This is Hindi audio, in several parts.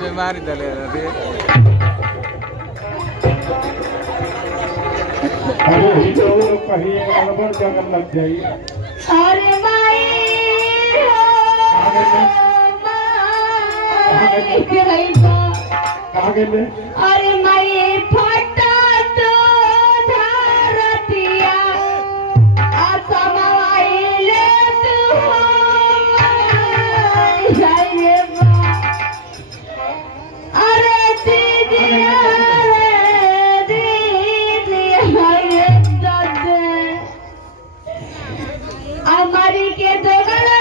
बीमारी दले रे अरे तो कहीं गड़बड़ जगह लग जाई। अरे माई कहाँ गए? अरे माई फटा तो धरतिया असमाइले तू जाइए अरे दीदी हमारी के दोगला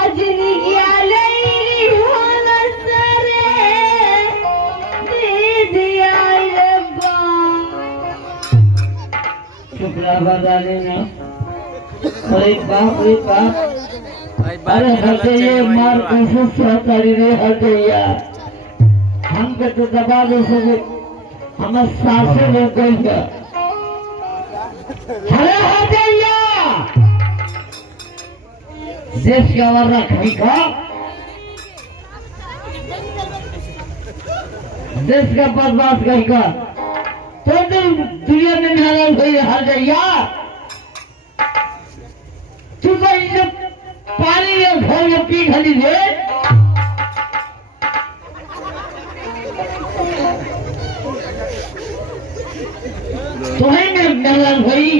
अजनी गया लई होना सरे दीदी आई रब्बा शुक्र बदाले ना अरे बाप अरे हटे ये मार कैसे सहकारी रे हटैया हम के तो दबा दे सके हम सासे ले गई अरे हटैया देश का वरना कहीं का देश का बदमाश कहीं का तो दुनिया में नाराज हुई हर जाइया तू तो ये पानी या घर या पी खाली ले तुम्हें में नाराज हुई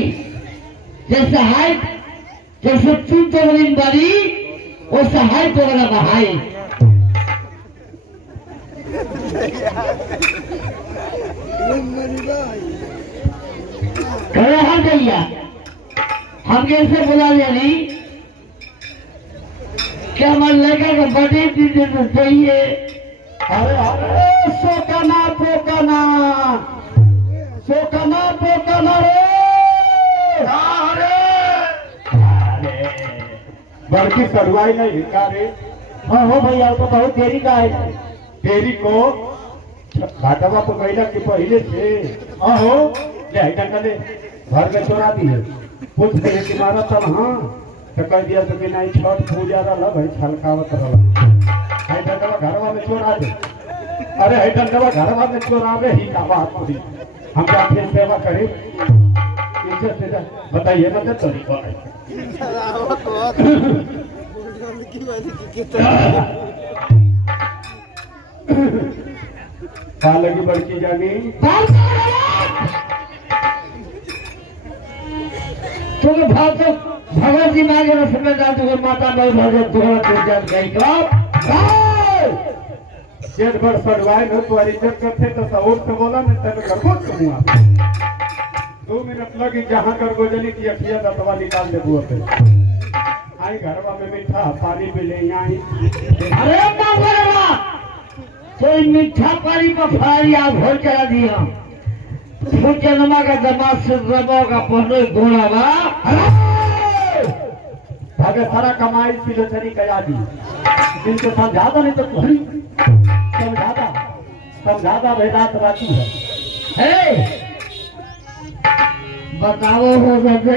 जैसे हाय जैसे तू तो बड़ी बारी वो सहाय तो बड़ा बहाई करे हाँ भैया हम कैसे बुला लिया नहीं क्या हमारे लड़का का बर्थडे दीजिए तो चाहिए। अरे अरे सोकना पोकना रे बड़की सरुआई नहीं हिका रे। हाँ हो भैया तो बहुत देरी का है तेरी को घाटवा तो गईला कि पहले से हो ले डंडले घर में चोरा दी है पूछ के कि मारा तब हाँ तो कह दिया तो कि नहीं छठ पूजा रहा भाई छलकावत रहा है डंडवा घरवा में चोरा दे। अरे है डंडवा घरवा में चोरा दे ही का बात पूरी हम जाते सेवा करें इज्जत से बताइए मतलब तरीका है लगी बड़की जानी तुम भगत जी मांगे समय जान तुम्हें माता बहुत भगत तुम्हारा तो जान गई जेठ भर सड़वाए न तो इज्जत करते तो सऊर से बोला न तब करबो कहूँगा 2 मिनट लगी जहाँ कर गोजली की अखिया दतवा निकाल दे बुआ पे आई घरवा में मीठा पानी भी ले आई। अरे बाबा कोई मीठा पानी पर फारिया भोर चला दिया जन्मा का दमाद से रबो का पहले घोड़ा बा भागे सारा कमाई पिलोचनी कया दी जिनको समझाता नहीं तो तुम्हारी समझाता वेदांत बाकी है। बताओ हो सकते